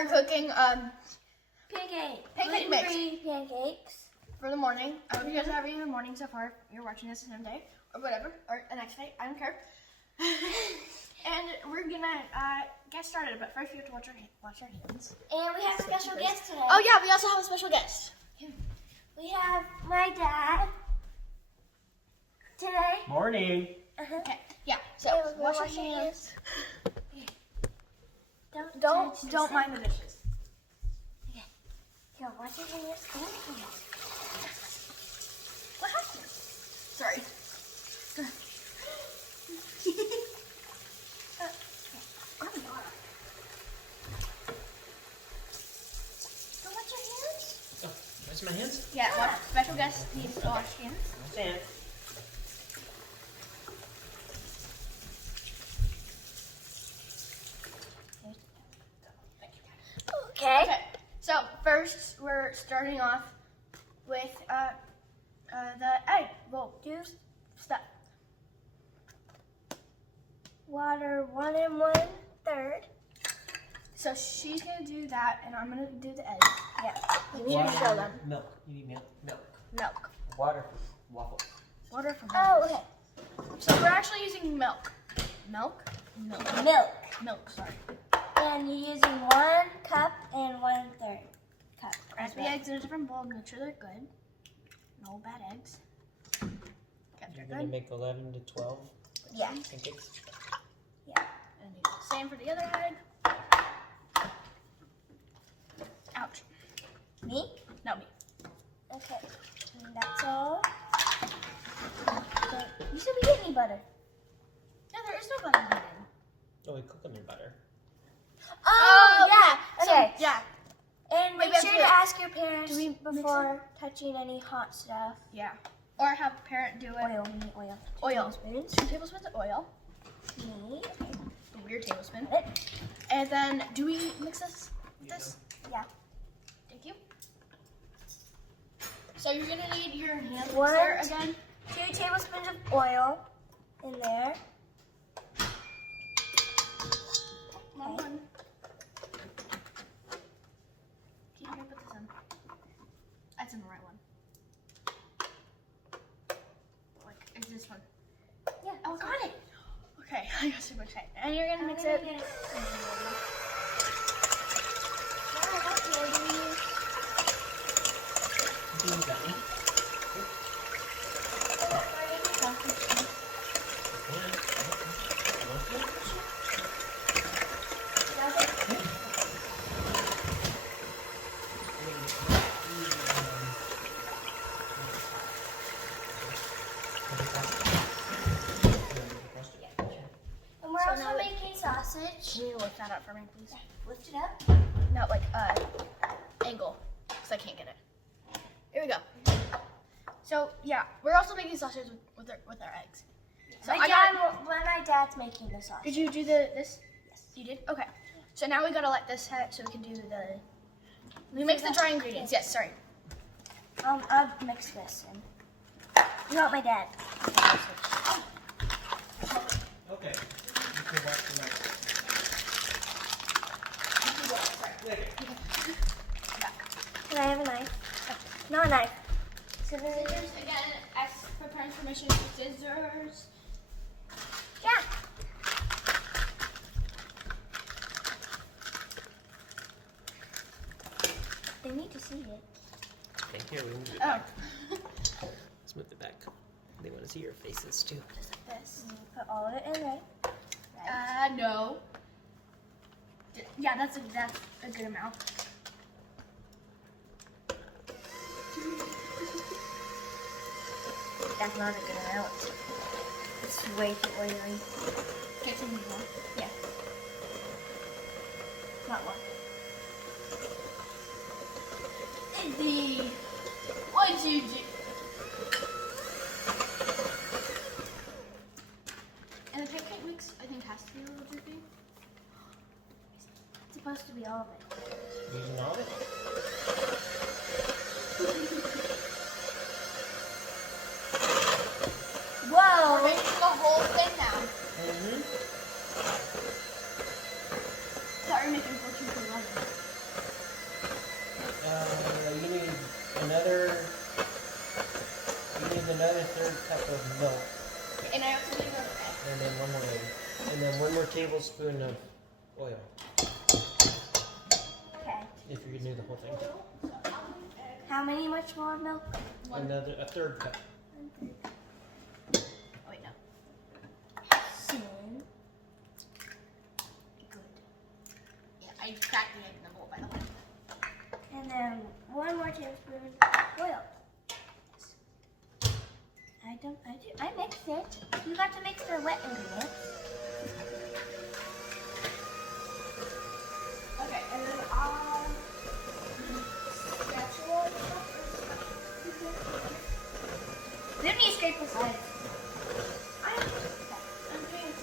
are cooking pancake mix pancakes for the morning. I hope you guys are having a good morning so far. You're watching this the same day or whatever, or the next day. I don't care. And we're gonna get started, but first we have to wash our hands. And we have a special guest today. Oh yeah, we also have a special guest. We have my dad today. Morning. Okay, yeah. So wash your hands. Don't mind the dishes. Okay. Here, wash your hands. What happened? Sorry. Wash my hands? Yeah, special guest needs to wash hands. Stand. Okay. Okay, so first we're starting off with the egg. Well, do stuff. Water 1 1/3. So she's gonna do that, and I'm gonna do the egg. Yeah. You need to show them. Milk. You need milk. Milk. Milk. Water for waffles. Water for Oh, milk. okay. So we're actually using milk. Milk? Milk. Milk. Milk, sorry. And you're using 1 cup and 1/3 cup. Wrap the eggs in a different bowl. Make sure they're good. No bad eggs. Okay, You're they're gonna good. make 11 to 12 Yeah. pancakes. Yeah. And do the same for the other egg. Ouch. Me? No, me. Okay. And that's all. Okay. You said we didn't need butter. Yeah, there is no butter needed. Oh, we cook them in butter. Oh, yeah. So, Okay. yeah. And Wait, make we have sure to to do it. ask your parents Do we mix before touching any hot stuff. Yeah. Or have a parent do it. Oil, we need oil. Oil. 2 tablespoons. 2 tablespoons of oil. Me. A weird tablespoon. Got it. And then, do we mix this with this? Yeah. Thank you. So you're gonna need your hand One. mixer again. 2 tablespoons of oil in there. Come on. Can you put this in? That's in the right one. Like, is this one? Yeah. Oh, got it. Okay, I got super excited. And you're gonna mix it. Do that one. And we're So also now that- making sausage. Can you lift that up for me, please? Lift it up. No, like, angle, because I can't get it. Here we go. So, yeah, we're also making sausage with our eggs. So My dad's making the sausage. Did you do this? Yes. You did? Okay. So now we gotta let this set so we can do we mix the dry ingredients. Yes, sorry. I'll mix this in. You want my dad? Okay. You can watch the next. Can I have a knife? No, a knife. Scissors. Scissors, again, ask for parents' permission for scissors. Yeah. They need to see it. Okay, here, we move it Oh. back. Let's move it back. They want to see your faces too. Just like this. And you put all of it in, right? No. Yeah, that's a good amount. That's not a good amount. It's way too oily. Okay, some more. Yeah. Not one. What'd you do? And the pancake mix, I think, has to be a little drippy. It's supposed to be all of it. Using all of it? Whoa! We're making the whole thing now. Mm-hmm. Thought we were making 14 to 11. cup of milk, And I also need another egg. and then 1 more egg, and then 1 more tablespoon of oil. Okay. If you're gonna do the whole thing. How much more milk? A third cup. Oh, wait, no. Soon. Good. Yeah, I cracked the egg in the bowl, by the way. And then 1 more tablespoon of oil. I mixed it. You got to mix the wet ingredients. Okay, and then I'll spatula. We don't need to scrape this in. I'm doing it.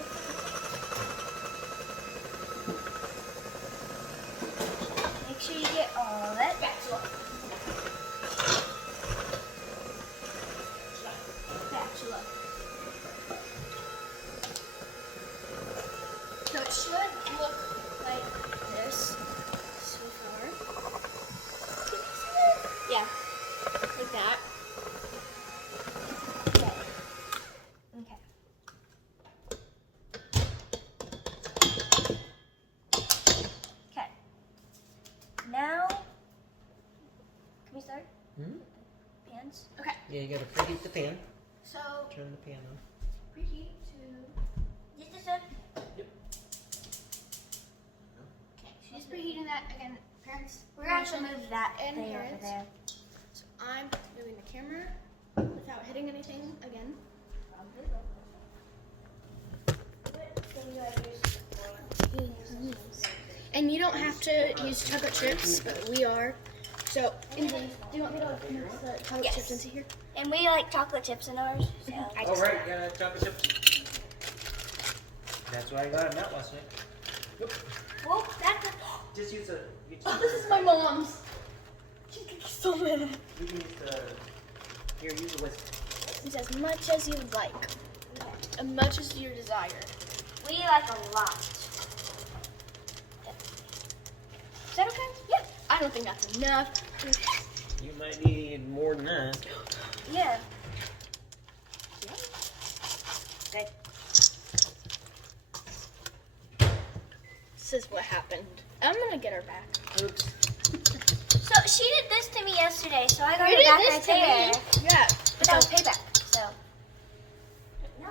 Make sure you get all of it. Spatula. Spatula. So it should look like this so far. Yeah, like that. Okay. Okay. Now, can we start? Hmm? Pans? Okay, Yeah, you gotta preheat the pan. so Turn the pan on. preheat to. This is it. Okay, she's preheating that again. Parents, We're going to move that And thing over parents. there. So I'm moving the camera without hitting anything again. And you don't have to use chocolate chips, but we are. So, Indy, do you want me to mix the chocolate chips into here? And we like chocolate chips in ours. So. Oh, right, yeah, chocolate chips. That's why I got them out last night. Yep. Whoa, that's Just use a. You Oh, this is my mom's. She's gonna be so mad. You can use the. Here, use the whisk. Use as much as you would like, as much as you desire. we like a lot. Is that okay? Yeah. I don't think that's enough. You might need more than that. Yeah. Good. This is what happened. I'm gonna get her back. Oops. So she did this to me yesterday, so I got You her did back this right to there. me. Yeah. But that was payback. So. No.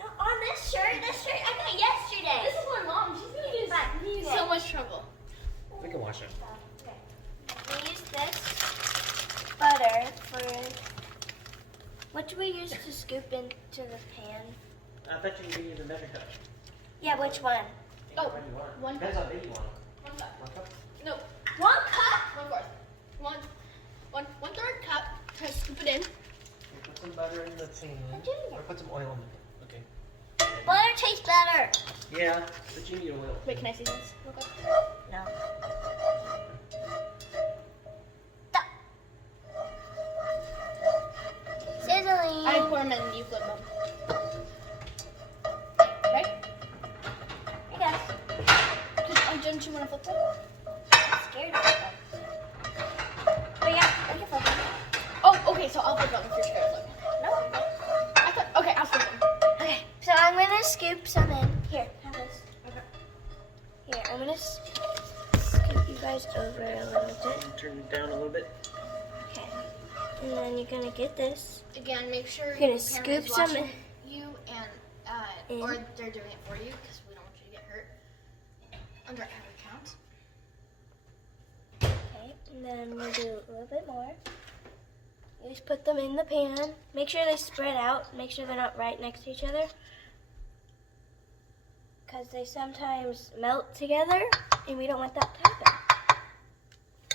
No, on this shirt I got yesterday. This is my mom. She's gonna get me in so much trouble. We can wash it. Okay. We use this butter for. What do we use to scoop into the pan? I bet you can use a measure cup. Yeah, which one? Oh, What do you want? one Depends how big you want it. 1 cup. 1 cup? No, 1 cup? 1/4. 1/3 cup to scoop it in. You put some butter in the pan. I'm doing it. Or put some oil in it. Okay. Butter tastes better. Yeah, but you need oil. Wait, can I see this real quick? No. Sizzling. I pour them in and you flip them. Right? Yes. Didn't you want to flip them? I'm scared of them. Oh yeah, I can flip them. Oh, okay, so I'll flip them if you're scared of flipping. No. I thought, okay, I'll flip them. Okay, so I'm gonna scoop some in. Here, have this. Okay. Here, I'm gonna scoop you guys over a little bit. Turn it down a little bit. Okay. And then you're gonna get this. Again, make sure You're gonna your scoop parent is some watching you and in. or they're doing it for you because we don't want you to get hurt. Under every count. Okay, and then I'm gonna do a little bit more. You just put them in the pan. Make sure they spread out. Make sure they're not right next to each other. Because they sometimes melt together, and we don't want that to happen.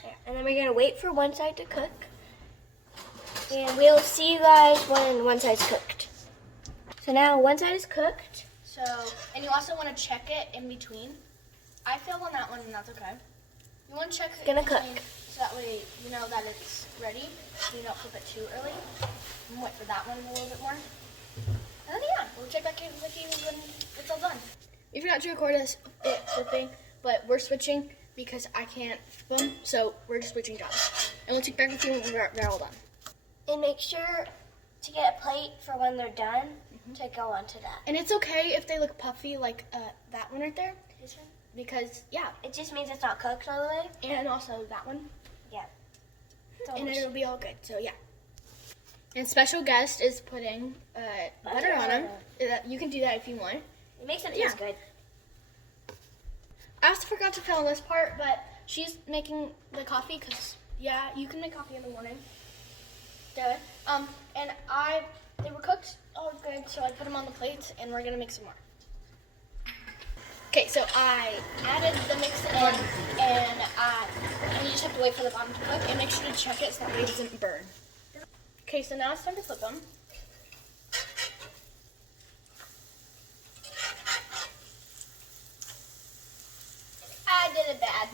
There. And then we're gonna wait for one side to cook. And we'll see you guys when one side's cooked. So now one side is cooked. So, and you also want to check it in between. I failed on that one, and that's okay. You want to check it Gonna in between cook. so that way you know that it's ready. So you don't flip it too early. And wait for that one a little bit more. And then yeah, we'll check back in with you when it's all done. We forgot to record us it flipping, but we're switching because I can't flip them, so we're just switching jobs. And we'll check back with you when they're all done. And make sure to get a plate for when they're done to go onto that. And it's okay if they look puffy like that one right there. This one? Because, yeah. It just means it's not cooked all the way. And also that one. Yeah. And it'll be all good, so yeah. And special guest is putting butter on them. You can do that if you want. It makes it taste good. I also forgot to film this part, but she's making the coffee because, yeah, you can make coffee in the morning. Do it. And they were cooked all good, so I put them on the plates, and we're gonna make some more. Okay, so I added the mix in, and you just have to wait for the bottom to cook, and make sure to check it so that way it doesn't burn. Okay, so now it's time to flip them. I did it bad.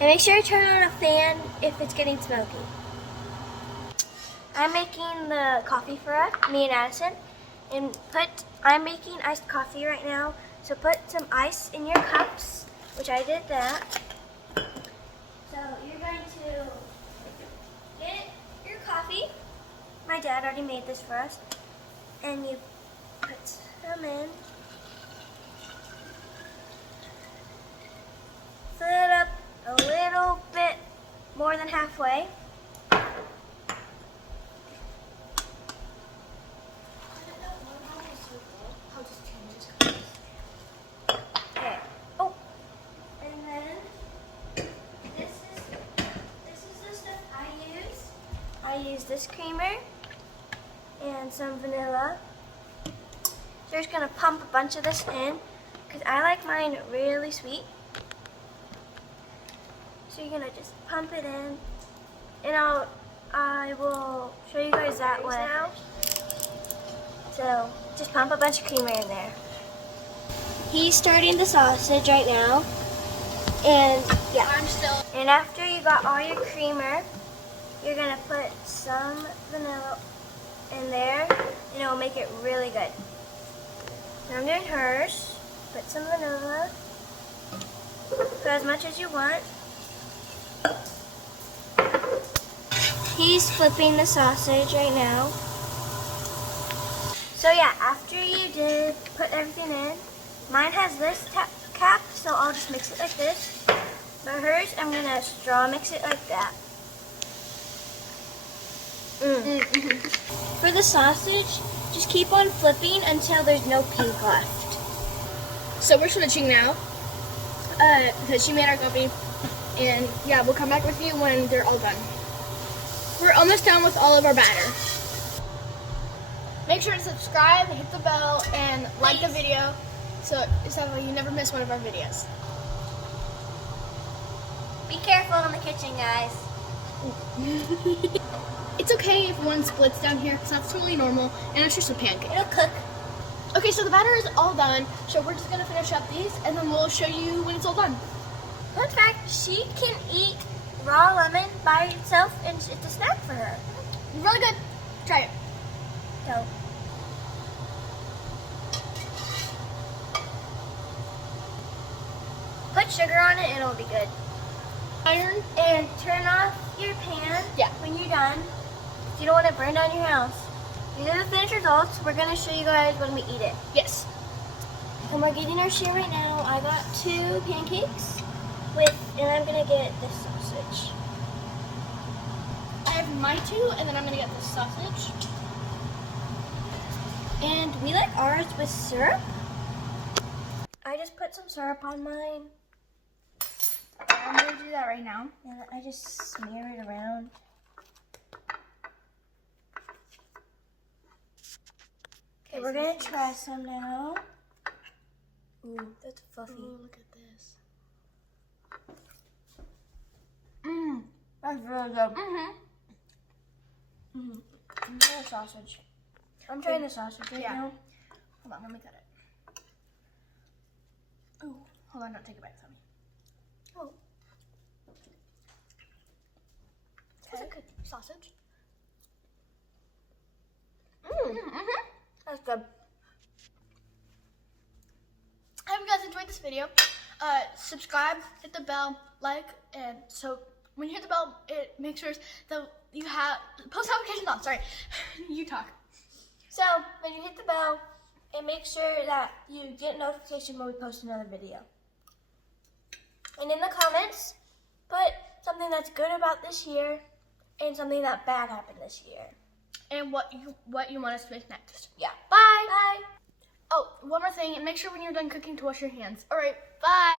And make sure to turn on a fan if it's getting smoky. I'm making the coffee for us, me and Addison. And I'm making iced coffee right now. So put some ice in your cups, which I did that. So you're going to get your coffee. My dad already made this for us. And you put some in. Fill it up a little bit more than halfway. Okay. Oh, and then this is the stuff I use. I use this creamer and some vanilla. So we're just gonna pump a bunch of this in because I like mine really sweet. So you're gonna just pump it in, and I will show you guys that one now. So just pump a bunch of creamer in there. He's starting the sausage right now, and yeah. And after you got all your creamer, you're gonna put some vanilla in there, and it will make it really good. Now I'm doing hers. Put some vanilla. Put as much as you want. He's flipping the sausage right now. So yeah, after you did put everything in, mine has this cap, so I'll just mix it like this. But hers, I'm gonna straw mix it like that. For the sausage, just keep on flipping until there's no pink left. So we're switching now because she made our coffee. And yeah, we'll come back with you when they're all done. We're almost done with all of our batter. Make sure to subscribe, hit the bell, and like the video so you never miss one of our videos. Be careful in the kitchen, guys. It's okay if one splits down here because that's totally normal, and it's just a pancake. It'll cook. Okay, so the batter is all done, so we're just gonna finish up these, and then we'll show you when it's all done. Fun fact, she can eat raw lemon by itself, and it's a snack for her. Really good. Try it. So, put sugar on it and it'll be good. Iron. And turn off your pan when you're done. You don't want to burn down your house. These are the finished results. We're going to show you guys when we eat it. Yes. And we're getting our share right now. I got 2 pancakes and I'm going to get this sausage. I have my 2, and then I'm going to get this sausage. And we like ours with syrup. I just put some syrup on mine. I'm going to do that right now. And I just smear it around. Okay, we're going to try some now. Ooh, that's fluffy. Ooh, look at this. That's really good. I'm trying the sausage. I'm trying the sausage right now. Hold on, let me cut it. Ooh, hold on, don't take a bite from me. Oh. That's a good sausage. That's good. I hope you guys enjoyed this video. subscribe, hit the bell, like, and so when you hit the bell, it makes sure that you have post notifications on. Sorry, you talk. So when you hit the bell, and make sure that you get notification when we post another video. And in the comments, put something that's good about this year and something that bad happened this year. And what you want us to make next. Yeah. Bye. Bye. Oh, one more thing, and make sure when you're done cooking to wash your hands. All right, bye.